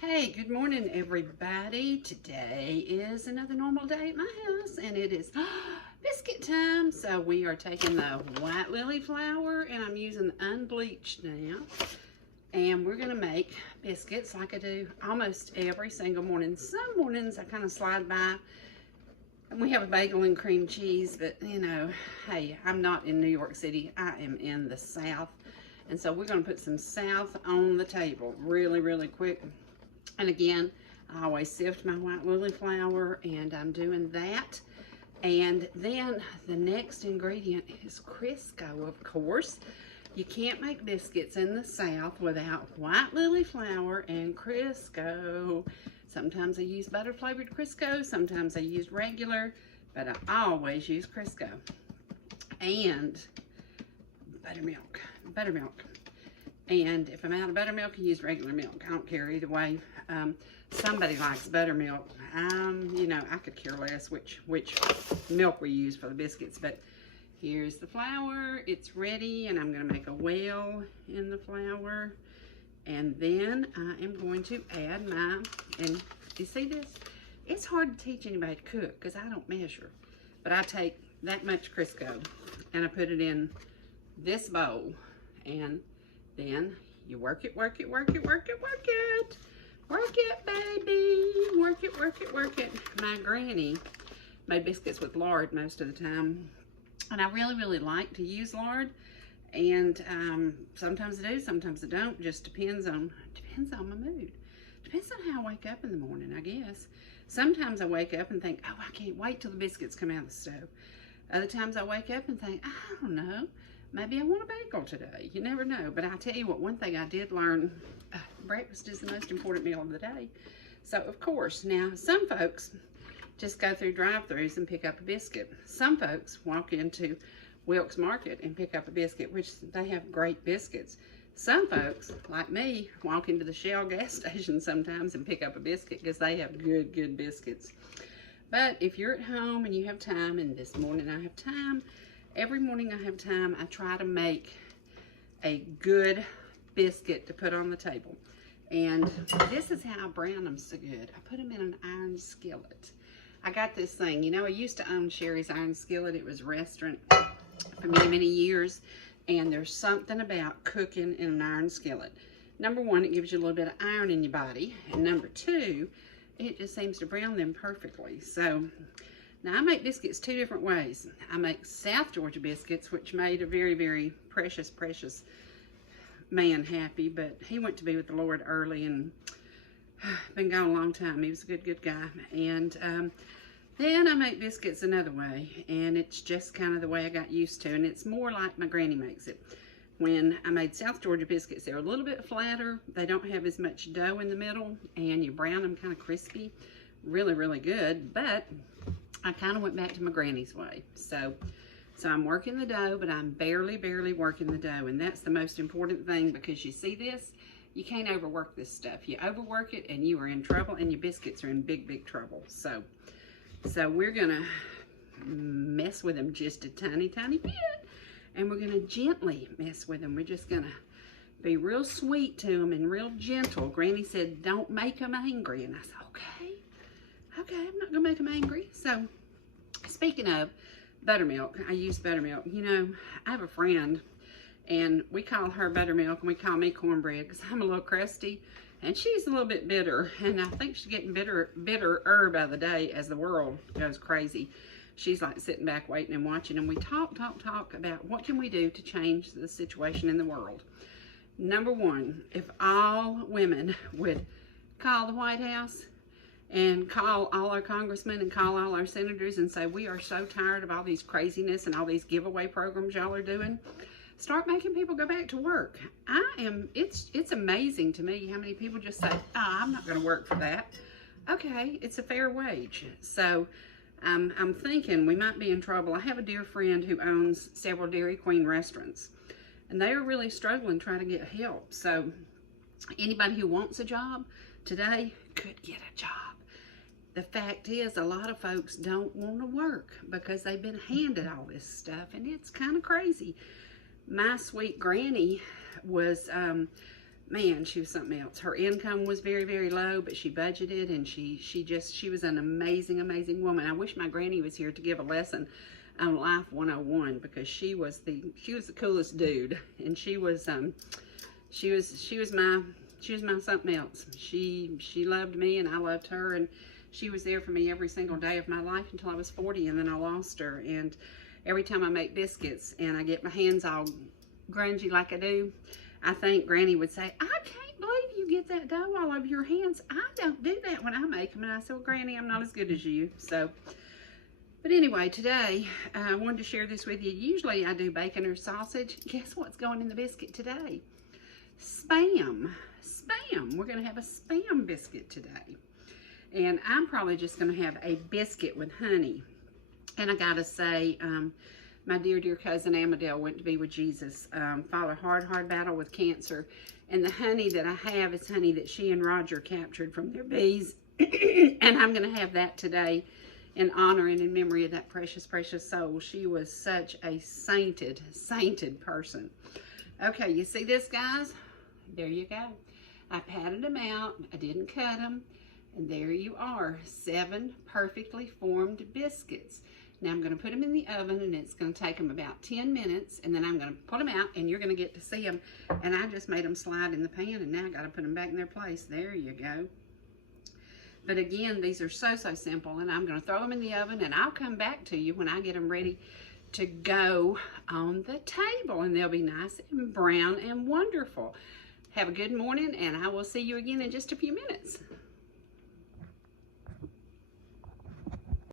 Hey, good morning, everybody. Today is another normal day at my house, and it is biscuit time. So we are taking the white lily flour, and I'm using the unbleached now. And we're going to make biscuits like I do almost every single morning. Some mornings I kind of slide by, and we have a bagel and cream cheese, but, hey, I'm not in New York City. I am in the South. And so we're going to put some South on the table really, really quick. And again, I always sift my white lily flour, and I'm doing that. And then the next ingredient is Crisco, of course. You can't make biscuits in the South without white lily flour and Crisco. Sometimes I use butter flavored Crisco, sometimes I use regular, but I always use Crisco. And buttermilk. And if I'm out of buttermilk, I use regular milk. I don't care either way. Somebody likes buttermilk. I could care less which milk we use for the biscuits, but here's the flour. It's ready, and I'm going to make a well in the flour. And then I am going to add and you see this? It's hard to teach anybody to cook because I don't measure. But I take that much Crisco, and I put it in this bowl. And then you work it. Work it, baby. Work it. My granny made biscuits with lard most of the time. And I really, really like to use lard. And sometimes I do, sometimes I don't. Just depends on my mood. Depends on how I wake up in the morning, I guess. Sometimes I wake up and think, oh, I can't wait till the biscuits come out of the stove. Other times I wake up and think, I don't know. Maybe I want a bagel today. You never know. But I tell you what, one thing I did learn, breakfast is the most important meal of the day. So, of course, now some folks just go through drive-thrus and pick up a biscuit. Some folks walk into Wilkes Market and pick up a biscuit, which they have great biscuits. Some folks, like me, walk into the Shell gas station sometimes and pick up a biscuit because they have good biscuits. But if you're at home and you have time, and this morning I have time, every morning I have time, I try to make a good biscuit to put on the table. And this is how I brown them so good. I put them in an iron skillet. I got this thing, I used to own Sherry's Iron Skillet. It was a restaurant for many years. And there's something about cooking in an iron skillet. Number one, it gives you a little bit of iron in your body. And number two, it just seems to brown them perfectly. So now, I make biscuits two different ways. I make South Georgia biscuits, which made a very, very precious man happy, but he went to be with the Lord early and been gone a long time. He was a good guy. And then I make biscuits another way, and it's just kind of the way I got used to, and it's more like my granny makes it. When I made South Georgia biscuits, they're a little bit flatter. They don't have as much dough in the middle, and you brown them kind of crispy. Really, really good, but I kind of went back to my granny's way. So I'm working the dough, but I'm barely working the dough. And that's the most important thing, because you see this, you can't overwork this stuff. You overwork it and you are in trouble, and your biscuits are in big trouble. So we're gonna mess with them just a tiny bit, and we're gonna gently mess with them. We're just gonna be real sweet to them and real gentle. Granny said, don't make them angry. And I said, okay, I'm not gonna make them angry. So, speaking of buttermilk, I use buttermilk. I have a friend, and we call her buttermilk, and we call me cornbread, because I'm a little crusty, and she's a little bit bitter, and I think she's getting bitterer by the day as the world goes crazy. She's like sitting back waiting and watching, and we talk about what can we do to change the situation in the world. Number one, if all women would call the White House and call all our congressmen and call all our senators and say, we are so tired of all these craziness and all these giveaway programs y'all are doing. Start making people go back to work. It's amazing to me how many people just say, I'm not gonna work for that. Okay, it's a fair wage. So I'm thinking we might be in trouble. I have a dear friend who owns several Dairy Queen restaurants, and they are really struggling trying to get help. So anybody who wants a job today could get a job. The fact is, a lot of folks don't want to work because they've been handed all this stuff, and it's kind of crazy. My sweet granny was man, she was something else. Her income was very, very low, but she budgeted, and she was an amazing, amazing woman. I wish my granny was here to give a lesson on Life 101, because she was the coolest dude, and she was my something else. She loved me, and I loved her, and she was there for me every single day of my life until I was 40, and then I lost her. And every time I make biscuits and I get my hands all grungy like I do, I think Granny would say, I can't believe you get that dough all over your hands. I don't do that when I make them. And I said, well, Granny, I'm not as good as you. So, but anyway, today I wanted to share this with you. Usually I do bacon or sausage. Guess what's going in the biscuit today? Spam. Spam. We're going to have a Spam biscuit today. And I'm probably just going to have a biscuit with honey. And I got to say, my dear, dear cousin Amadelle went to be with Jesus, fought a hard battle with cancer. And the honey that I have is honey that she and Roger captured from their bees. And I'm going to have that today in honor and in memory of that precious, precious soul. She was such a sainted person. Okay, you see this, guys? There you go. I patted them out. I didn't cut them. And there you are, 7 perfectly formed biscuits. Now I'm going to put them in the oven, and it's going to take them about 10 minutes, and then I'm going to pull them out, and you're going to get to see them. And I just made them slide in the pan, and now I got to put them back in their place. There you go. But again, these are so simple, and I'm going to throw them in the oven, and I'll come back to you when I get them ready to go on the table, and they'll be nice and brown and wonderful. Have a good morning, and I will see you again in just a few minutes.